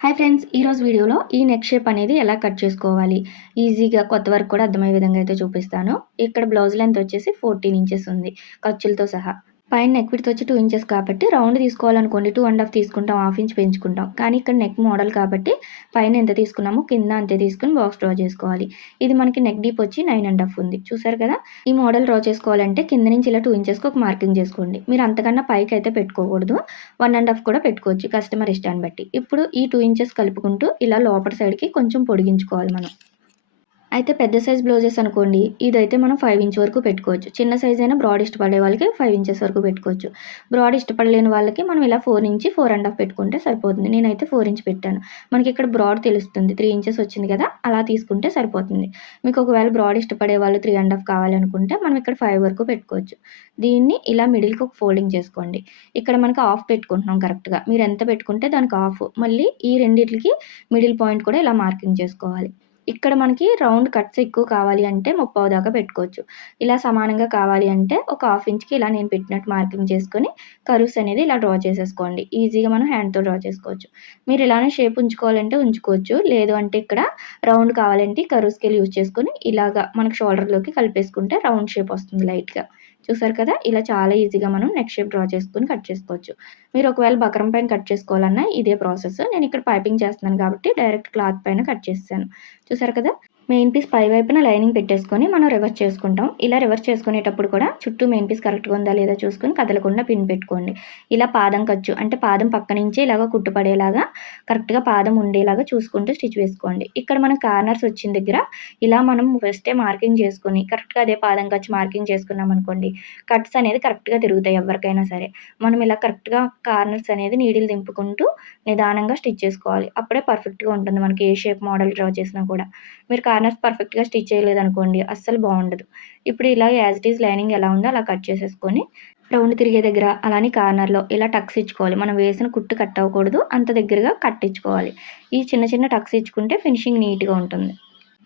Hi friends ఈరోజు వీడియోలో ఈ నెక్ షేప్ అనేది ఎలా కట్ చేసుకోవాలి? ఈజీగా కొత్త వరకు కూడా అర్థమయ్యే విధంగా అయితే చూపిస్తాను. ఇక్కడ బ్లౌజ్ లెంత్ వచ్చేసి ఫోర్టీన్ ఇంచెస్ ఉంది. ఖర్చులతో సహా. పైన నెక్ విడ్త్ వచ్చి టూ ఇంచెస్ కాబట్టి రౌండ్ తీసుకోవాలనుకోండి టూ అండ్ హాఫ్ తీసుకుంటాం హాఫ్ ఇంచ్ పెంచుకుంటాం. కానీ ఇక్కడ నెక్ మోడల్ కాబట్టి పైన ఎంత తీసుకున్నామో కింద అంతే తీసుకుని బాక్స్ డ్రా చేసుకోవాలి. ఇది మనకి నెక్ డీప్ వచ్చి నైన్ అండ్ హాఫ్ ఉంది. చూసారు కదా? ఈ మోడల్ డ్రా చేసుకోవాలంటే కింద నుంచి ఇలా టూ ఇంచెస్కి ఒక మార్కింగ్ చేసుకోండి. మీరు అంతకన్నా పైకి అయితే పెట్టుకోకూడదు. వన్ అండ్ హాఫ్ కూడా పెట్టుకోవచ్చు కస్టమర్ ఇష్టాన్ని బట్టి. ఇప్పుడు ఈ టూ ఇంచెస్ కలుపుకుంటూ ఇలా లోపల సైడ్కి కొంచెం పొడిగించుకోవాలి మనం. అయితే పెద్ద సైజ్ బ్లౌజెస్ అనుకోండి ఇదైతే మనం ఫైవ్ ఇంచ్ వరకు పెట్టుకోవచ్చు. చిన్న సైజ్ అయినా బ్రాడ్ ఇష్టపడే వాళ్ళకి ఫైవ్ ఇంచెస్ వరకు పెట్టుకోవచ్చు. బ్రాడ్ ఇష్టపడలేని వాళ్ళకి మనం ఇలా four inch four and half పెట్టుకుంటే సరిపోతుంది. నేనైతే ఫోర్ ఇంచ్ పెట్టాను. మనకి ఇక్కడ బ్రాడ్ తెలుస్తుంది. త్రీ ఇంచెస్ వచ్చింది కదా అలా తీసుకుంటే సరిపోతుంది. మీకు ఒకవేళ బ్రాడ్ ఇష్టపడే వాళ్ళు త్రీ అండ్ హాఫ్ కావాలనుకుంటే మనం ఇక్కడ ఫైవ్ వరకు పెట్టుకోవచ్చు. దీన్ని ఇలా మిడిల్కి ఒక ఫోల్డింగ్ చేసుకోండి. ఇక్కడ మనకి ఆఫ్ పెట్టుకుంటున్నాం కరెక్ట్గా మీరు ఎంత పెట్టుకుంటే దానికి ఆఫ్ మళ్ళీ ఈ రెండింటికి మిడిల్ పాయింట్ కూడా ఇలా మార్కింగ్ చేసుకోవాలి. ఇక్కడ మనకి రౌండ్ కట్స్ ఎక్కువ కావాలి అంటే ముప్పావు దాకా పెట్టుకోవచ్చు. ఇలా సమానంగా కావాలి అంటే ఒక హాఫ్ ఇంచ్కి ఇలా నేను పెట్టినట్టు మార్కింగ్ చేసుకొని కరువుస్ అనేది ఇలా డ్రా చేసేసుకోండి. ఈజీగా మనం హ్యాండ్తో డ్రా చేసుకోవచ్చు. మీరు ఇలానే షేప్ ఉంచుకోవాలంటే ఉంచుకోవచ్చు. లేదు అంటే ఇక్కడ రౌండ్ కావాలంటే కరువు స్కేల్ యూజ్ చేసుకొని ఇలాగా మనకు షోల్డర్లోకి కలిపేసుకుంటే రౌండ్ షేప్ వస్తుంది లైట్గా. చూసారు కదా? ఇలా చాలా ఈజీగా మనం నెక్ షేప్ డ్రా చేసుకుని కట్ చేసుకోవచ్చు. మీరు ఒకవేళ బకరం పైన కట్ చేసుకోవాలన్నా ఇదే ప్రాసెస్ నేను ఇక్కడ పైపింగ్ చేస్తున్నాను కాబట్టి డైరెక్ట్ క్లాత్ పైన కట్ చేస్తాను. చూసారు కదా? మెయిన్ పీస్ పై వైపున లైనింగ్ పెట్టేసుకొని మనం రివర్స్ చేసుకుంటాం. ఇలా రివర్స్ చేసుకునేటప్పుడు కూడా చుట్టూ మెయిన్ పీస్ కరెక్ట్గా ఉందా లేదా చూసుకొని కదలకుండా పిన్ పెట్టుకోండి. ఇలా పాదం ఖర్చు అంటే పాదం పక్క నుంచి ఇలాగ కుట్టుపడేలాగా కరెక్ట్గా పాదం ఉండేలాగా చూసుకుంటూ స్టిచ్ వేసుకోండి. ఇక్కడ మనం కార్నర్స్ వచ్చిన దగ్గర ఇలా మనం ఫస్టే మార్కింగ్ చేసుకొని కరెక్ట్గా అదే పాదం ఖర్చు మార్కింగ్ చేసుకున్నాం అనుకోండి కట్స్ అనేది కరెక్ట్గా తిరుగుతాయి ఎవరికైనా సరే. మనం ఇలా కరెక్ట్గా కార్నర్స్ అనేది నీడిల్ దింపుకుంటూ నిదానంగా స్టిచ్ చేసుకోవాలి. అప్పుడే పర్ఫెక్ట్గా ఉంటుంది మనకి ఏ షేప్ మోడల్ డ్రా చేసినా కూడా. మీరు కార్నర్స్ పర్ఫెక్ట్గా స్టిచ్ చేయలేదు అనుకోండి అస్సలు బాగుండదు. ఇప్పుడు ఇలా యాజ్ ఇట్ ఈజ్ లైనింగ్ ఎలా ఉందో అలా కట్ చేసేసుకొని రౌండ్ తిరిగే దగ్గర అలానే కార్నర్లో ఇలా టక్స్ ఇచ్చుకోవాలి. మనం వేసిన కుట్టు కట్ అవ్వకూడదు అంత దగ్గరగా కట్టించుకోవాలి. ఈ చిన్న చిన్న టక్స్ ఇచ్చుకుంటే ఫినిషింగ్ నీట్గా ఉంటుంది.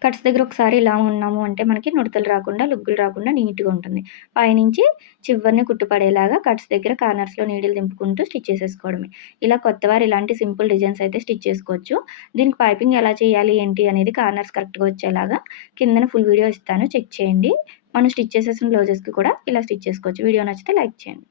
కట్స్ దగ్గర ఒకసారి ఇలా ఉన్నాము అంటే మనకి నుడతలు రాకుండా లుగ్గులు రాకుండా నీట్గా ఉంటుంది. పైనుంచి చివరిని కుట్టుపడేలాగా కట్స్ దగ్గర కార్నర్స్లో నీడిల్ దింపుకుంటూ స్టిచ్ చేసేసుకోవడమే. ఇలా కొత్తవారు ఇలాంటి సింపుల్ డిజైన్స్ అయితే స్టిచ్ చేసుకోవచ్చు. దీనికి పైపింగ్ ఎలా చేయాలి ఏంటి అనేది కార్నర్స్ కరెక్ట్గా వచ్చేలాగా కిందన ఫుల్ వీడియో ఇస్తాను. చెక్ చేయండి. మనం స్టిచ్ చేసేసిన బ్లౌజెస్కి కూడా ఇలా స్టిచ్ చేసుకోవచ్చు. వీడియో నచ్చితే లైక్ చేయండి.